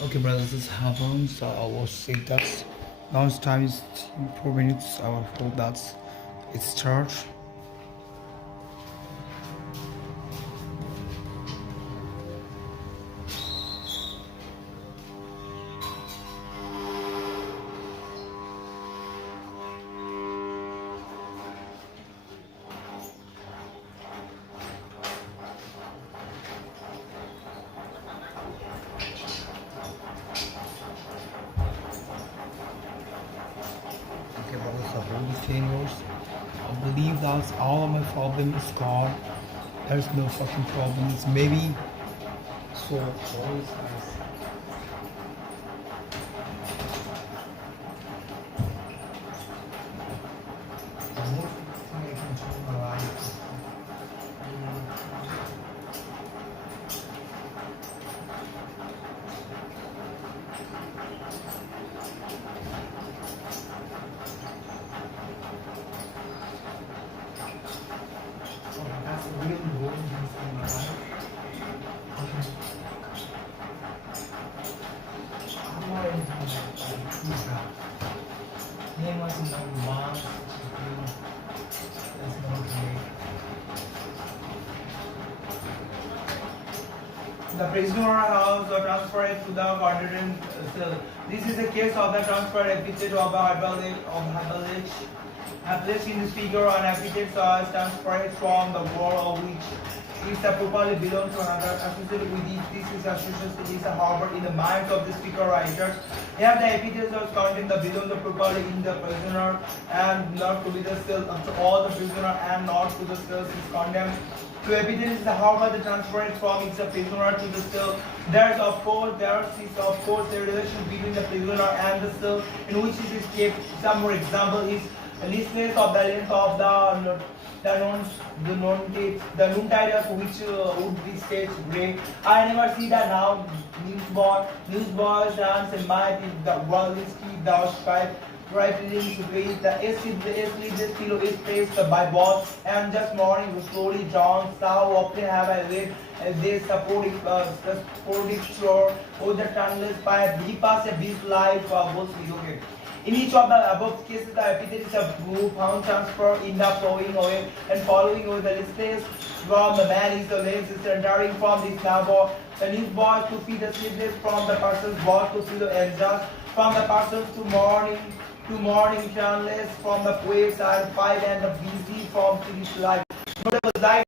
Okay, brothers, this happens. So I will say that now it's time is 4 minutes. I will hope that it starts. Okay, brothers, I hope the failures. I believe that all of my problem is gone. There's no fucking problems. Maybe so. Always nice. The prisoner house transferred to the coordinating cell. This is a case of the transfer epithet of Habelich. Habelich in the speaker on epithets are transferred from the word of which if the properly belongs to another associated with it. This is association is however in the minds of the speaker writers. Here the epithets are contained the belong the properly in the prisoner and not to be the cell to all the prisoner and not to the cells is condemned. To epithets is however the transference from the prisoner to the cell. There is of course a relation between the prisoner and the cell in which it is kept. Some more example is the lessness of the length of the the noontide of which would be states great. I never see the now newsboys dance and might if the world is keep the stripe. Right reading to read the S kilo is placed by boss and just morning slowly John now often have I read this supporting store or the tunnels by B pass a beef life both okay. In each of the above cases, the epithet is a blue found transfer in the flowing away and following over the listings from the man is the lens is entering from this nabo. The newsboys to feed the sleepless from the person's boss to feed the exhaust from the persons to morning journalists from the poets and five and the busy from finish life. Notable like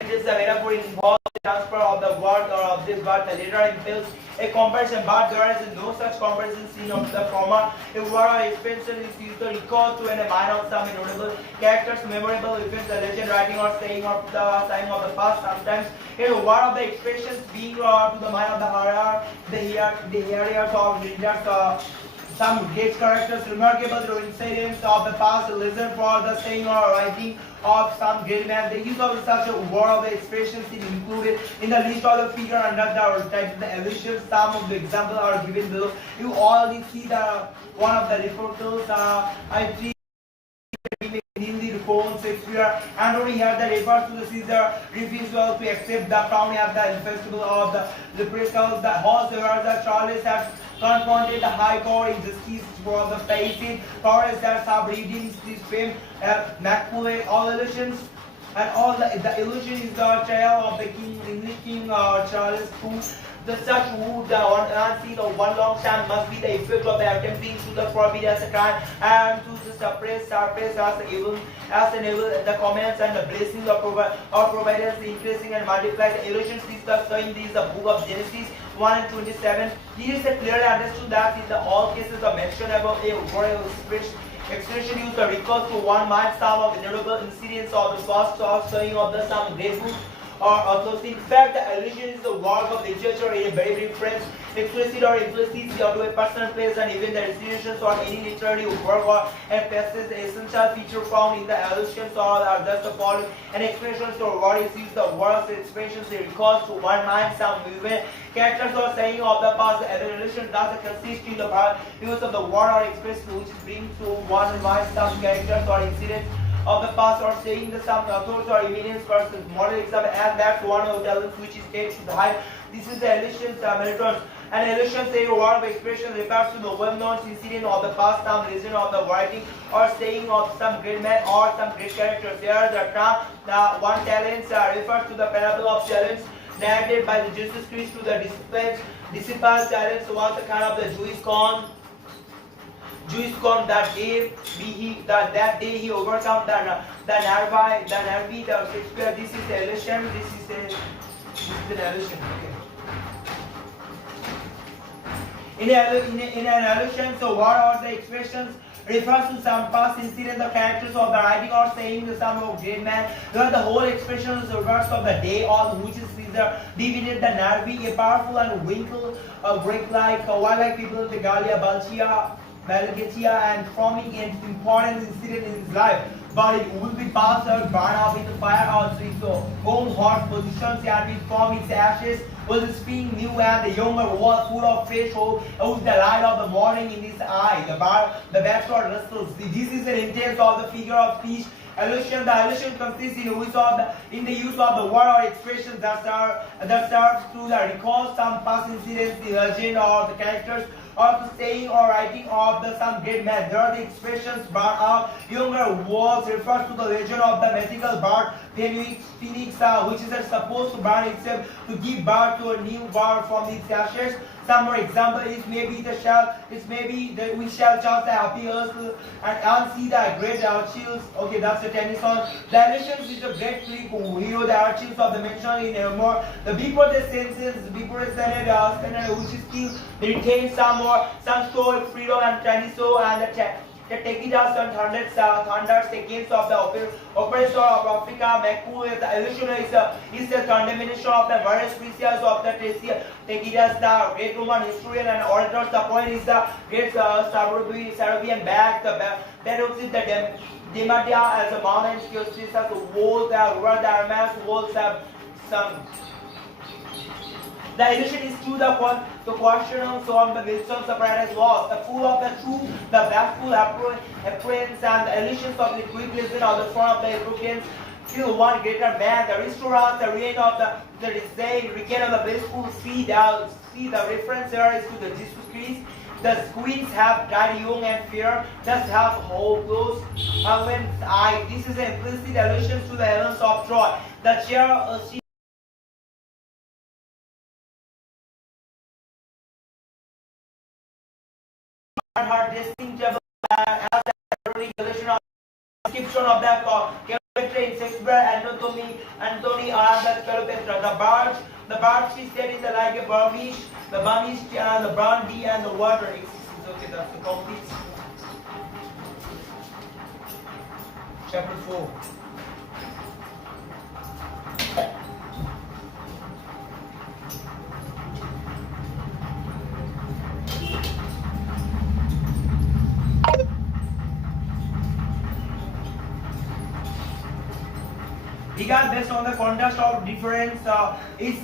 it is the metaphor involves the transfer of the word or of this word. The later impels a comparison, but there is no such comparison seen of the former. A word or expression is used to recall to and a mind of some notable characters, memorable events, the legend, writing or saying of the sign of the past. Sometimes a word of the expressions being to the mind of the hearers of readers. Some great characters, remarkable incidents of the past, listen for the saying or writing of some great man. The use of such a word of the expressions is included in the list of the figure under the type the allusions. Some of the examples are given below. You already see the one of the reporters. I think in the phone Shakespeare and only here the refers to the Caesar refusal to accept the crown at the festival of the Priscus. The horse where the Charles has confronted the high court injustice for the facing Taurus that have redeemed this fame Macaulay all illusions and all the illusion is the trial of the English king Charles who the such who the unseen of one long time must be the effect of the attempting to the forbid as a crime and to the suppress as an evil the comments and the blessings of providence increasing and multiply the illusions discussed in this the book of Genesis 1 and 27. It is clearly understood that in the all cases of mention above a royal expression used to recall to one mind some of the notable incidents of the past or showing of the some great book or also in fact the allusion is the work of literature in a very brief French explicit or implicit to a personal place and even the institutions or any literary work or a passage the essential feature found in the allusions or are just the following and expressions or what is used the words expressions it recalls to one mind some movement characters or saying of the past the allusion does consist in the use of the word or expression which brings to one mind some characters or incidents of the past or saying the some authors or eminence versus model example and that's one of the elements which is takes to the height. This is the allusions Milton's. An allusion say a word of expression refers to the well-known incident of the past, some legend of the writing or saying of some great man or some great characters. Here the term the one talents refers to the parable of talents narrated by the Jesus Christ to the disciples. Talents was the kind of the Jewish corn that day he overcome the Nervi, the Shakespeare. This is the illusion. This is the illusion. Okay. In an allusion, so what are the expressions refers to some past incident, the characters of the writing or saying the some of great man. Where the whole expression is the reverse of the day on which is Caesar divided the Nervi, a powerful and winkle Greek-like warlike people, the Gallia, Belgatia and forming an important incident in his life, but it will be passed out, burned up in the fire or three so own hot positions and will form its ashes was spring new and the younger was full of fresh hope with the light of the morning in his eye. The backward rustles. This is an intent of the figure of speech. Allusion. The allusion consists in the use of the word or expressions that serves to the recall some past incidents, the legend or the characters or the saying or writing of the some great man. There are the expressions brought out. Younger was refers to the legend of the mythical bird Phoenix, which is supposed to burn itself to give birth to a new bird from its ashes. Some more example is maybe we shall just the happy earth and see the great archives. Okay, that's the Tennyson. The allusions is a great clip hero the archives of the mention in Evermore. The before the senses, before the Senate, which is still retain some story freedom and Tennyson and the the Tekidas and thunders against of the oppressor of Africa. Maku, the illusion is the condemnation of the various species of the Tekidas, the great Roman historian and orators. The point is the great Sarabian bag, the battles is the Dematia as a mountain, Kiosis as a wall, the river, the Armas walls have some. The illusion is true, the question on the Wilson's apparatus was the fool of the true, the bashful appearance and the illusions of the quick listen on the front of the Europeans. Feel one greater man, the restaurant, the reign of the regain of the blissful. See the reference here is to the Jesus Christ. The queens have died young and fear, thus have whole close. This is an implicit allusion to the Helens of Troy. The chair her distinct as a regulation of description of the character in Shakespeare, Antony are the Cleopatra. The barge she said is like a Burmese, the brandy and the water exists. Okay, that's the complete. Chapter 4. Regard based on the contrast of difference is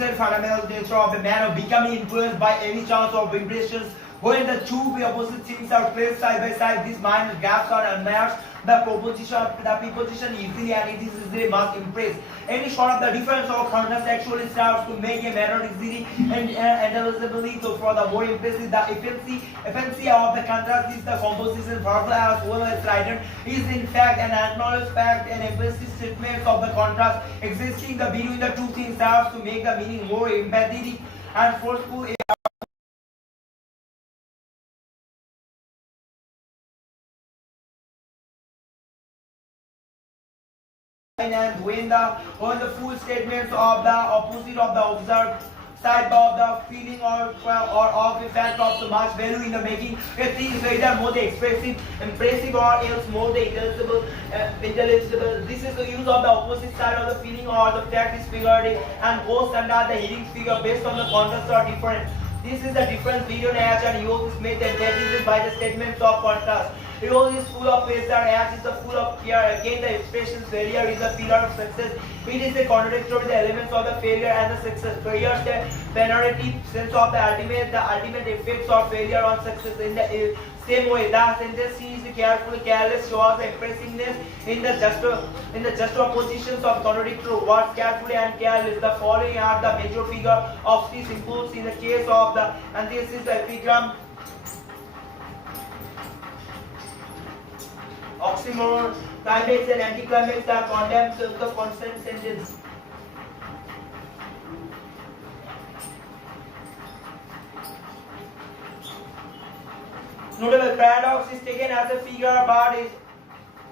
a fundamental nature of the man of becoming influenced by any chance of impressions. When the two opposite things are placed side by side, these minor gaps are unmasked. The preposition easily and it is easily must impress. Any sort of the difference or contrast actually serves to make a matter easily and analyzably. So for the more impressive, the efficiency of the contrast is the composition further as well as writer is in fact an acknowledged fact and implicit statement of the contrast existing between the two things serves to make the meaning more empathetic and forceful. And when the full statements of the opposite of the observed side of the feeling or of the fact of so much value in the making a thing is either more the impressive or else more the intelligible. This is the use of the opposite side of the feeling or the fact is figured and goes under the heading figure based on the contrast or difference. This is the difference between H and Yoga Smith and that is by the statements of contrast. Role is full of pleasure, H is the full of fear. Again, the expression failure is a pillar of success. It is a contradictory to the elements of the failure and the success. Failure is the penalty sense of the ultimate effects of failure on success. In the same way, the sentence C is careful, careless, shows the impressiveness in the just oppositions of contradictory words. Carefully and careless. The following are the major figure of these impulse in the case of the antithesis epigram. Oxymoron, climax and anticlimax are condemned to the constant sentence. Notable paradox is taken as a figure, but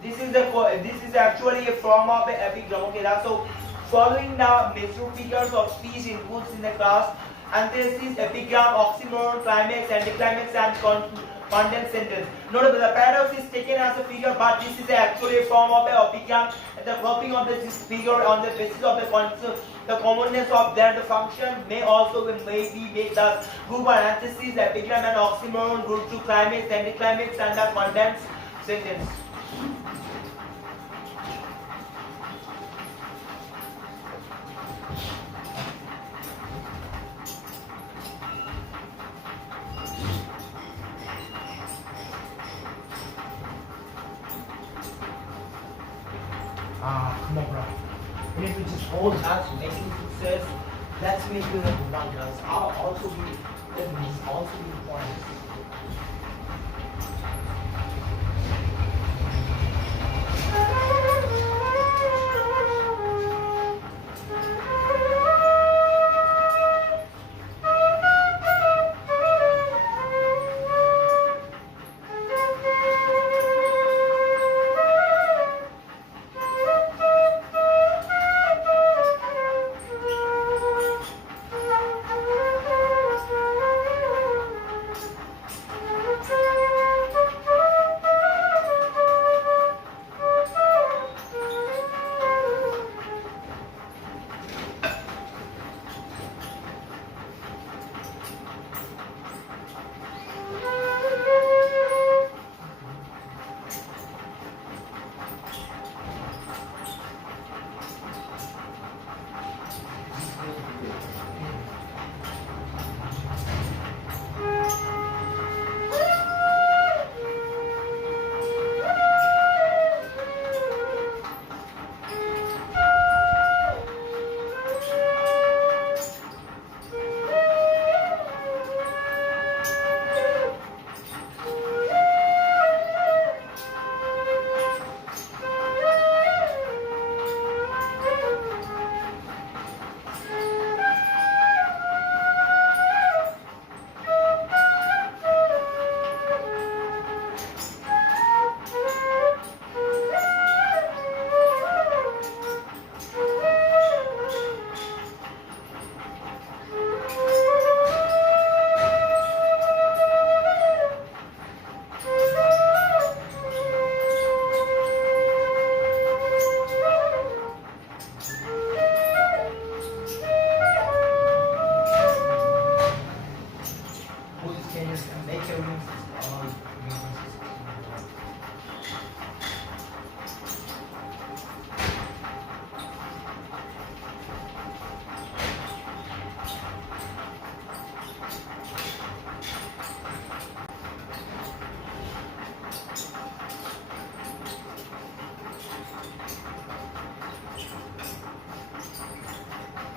this is actually a form of the epigram. Okay, that's so. Following the major figures of speech inputs in the class, antithesis, epigram, oxymoron, climax, anticlimax, and condensed sentence. Note the paradox is taken as a figure, but this is actually a form of a epigram. The grouping of this figure on the basis of the commonness of the function may also be made thus. Group one antithesis, epigram, and oxymoron. Group two climax, anticlimax, and the condensed sentence. Come on, bro. We need to just hold hands, making success. Let's make you like one, guys. I'll also be points.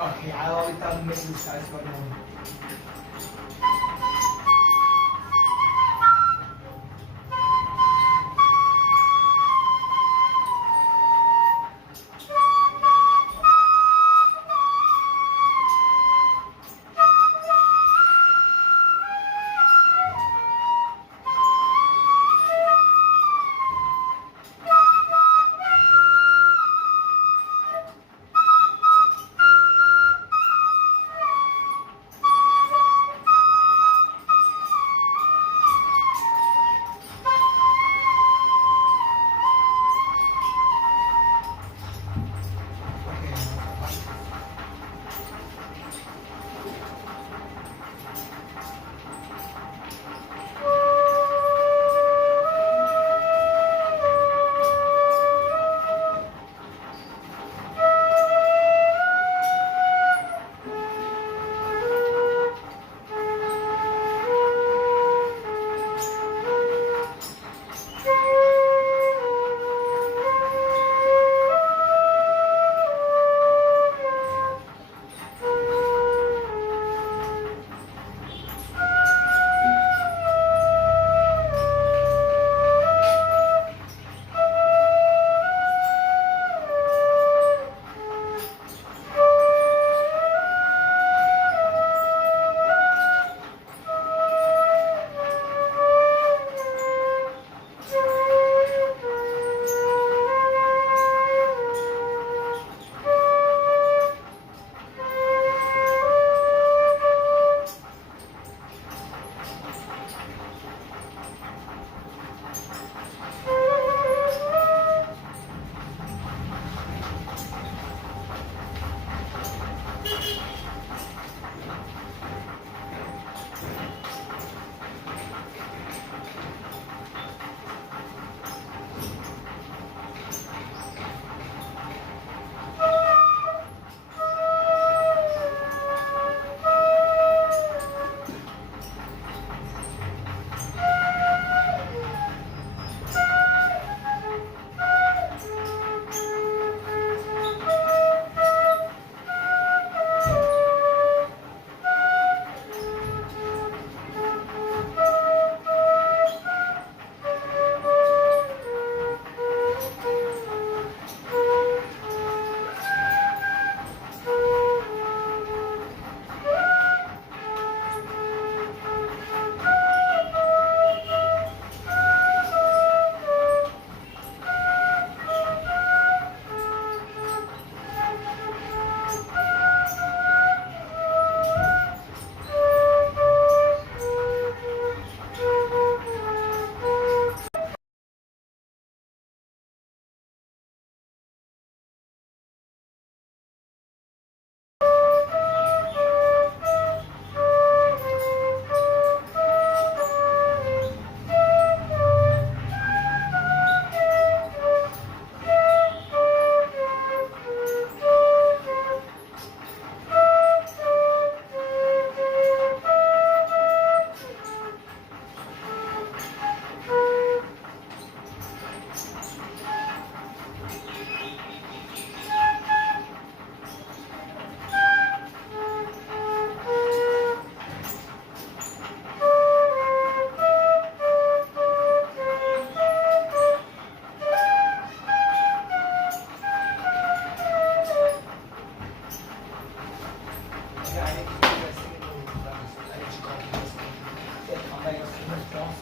Okay, I'll make this guy's one more.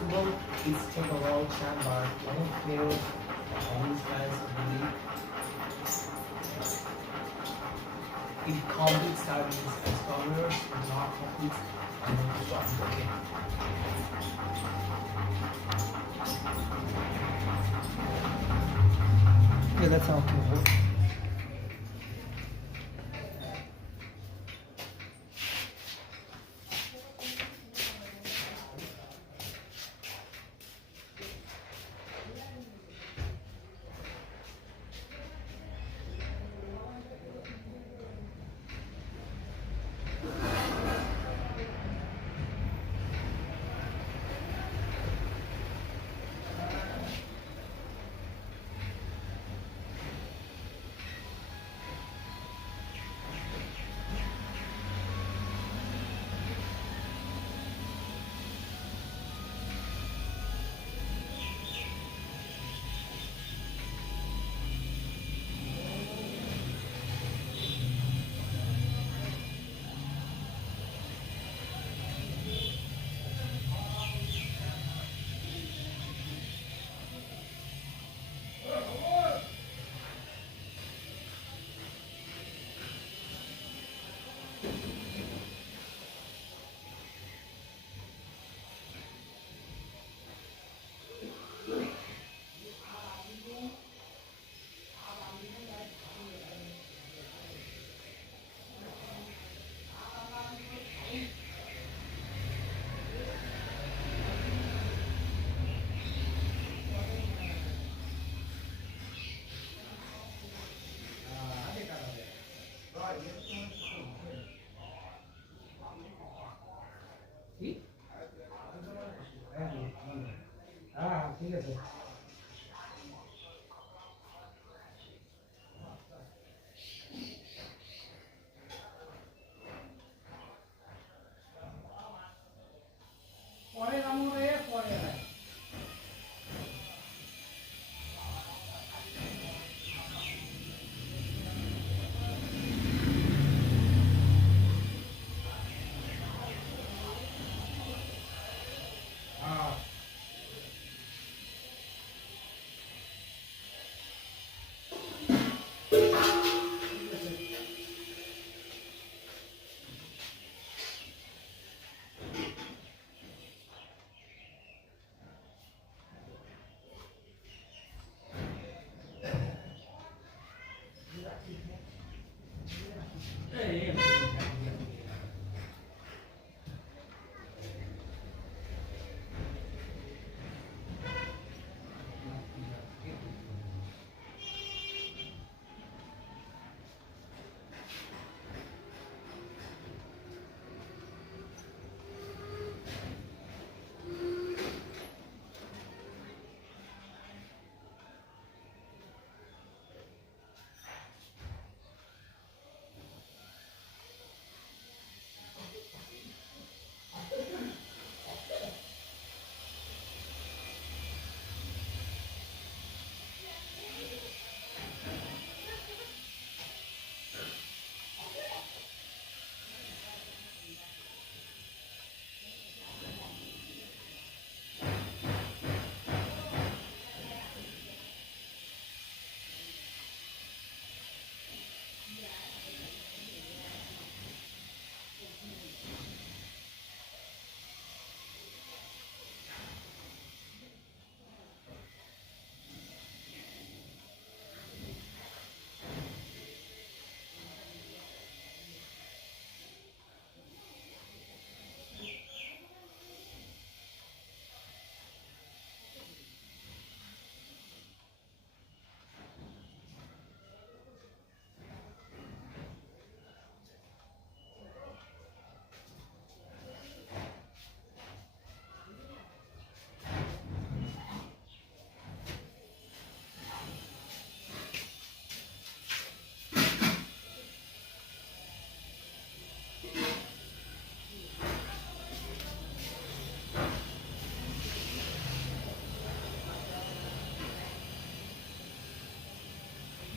possible is take a long chamber, long clear on these kinds of relief. It completes studies as scholars, but not complete and then stop. Okay. Yeah, that's how it will work.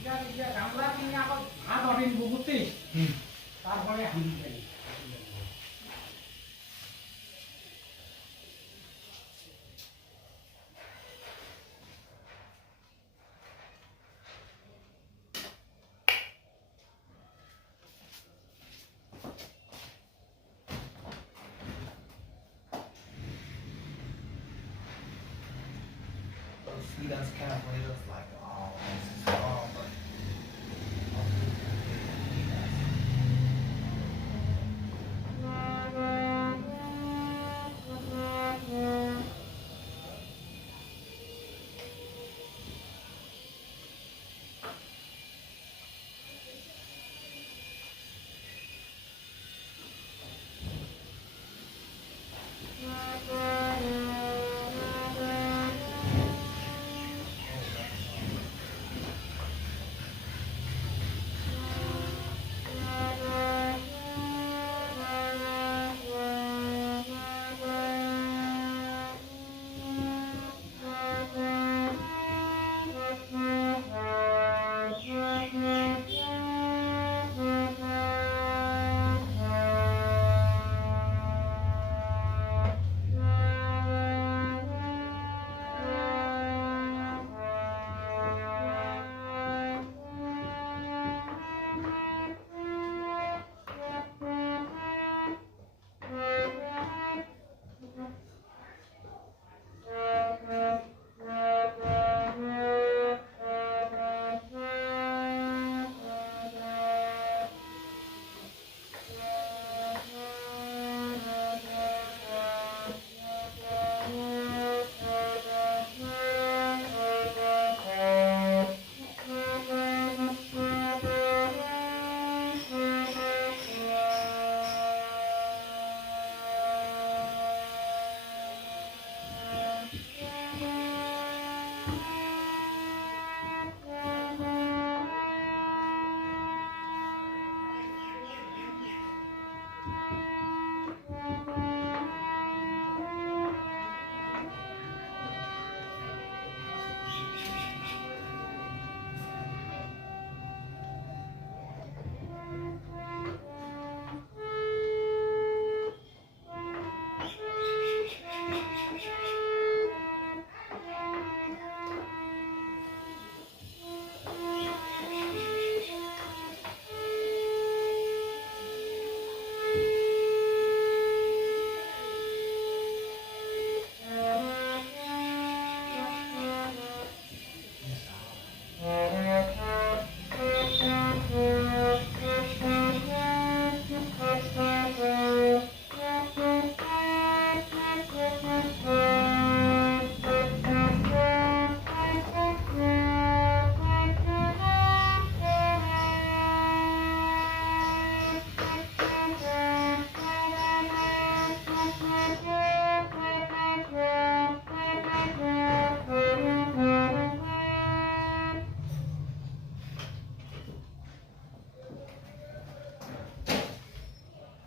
গামলা কিনে আকৌ ভাত অৰিন বহুতেই তারপরে হাঁড়ি খাই See, that's kind of made us like, oh, this is so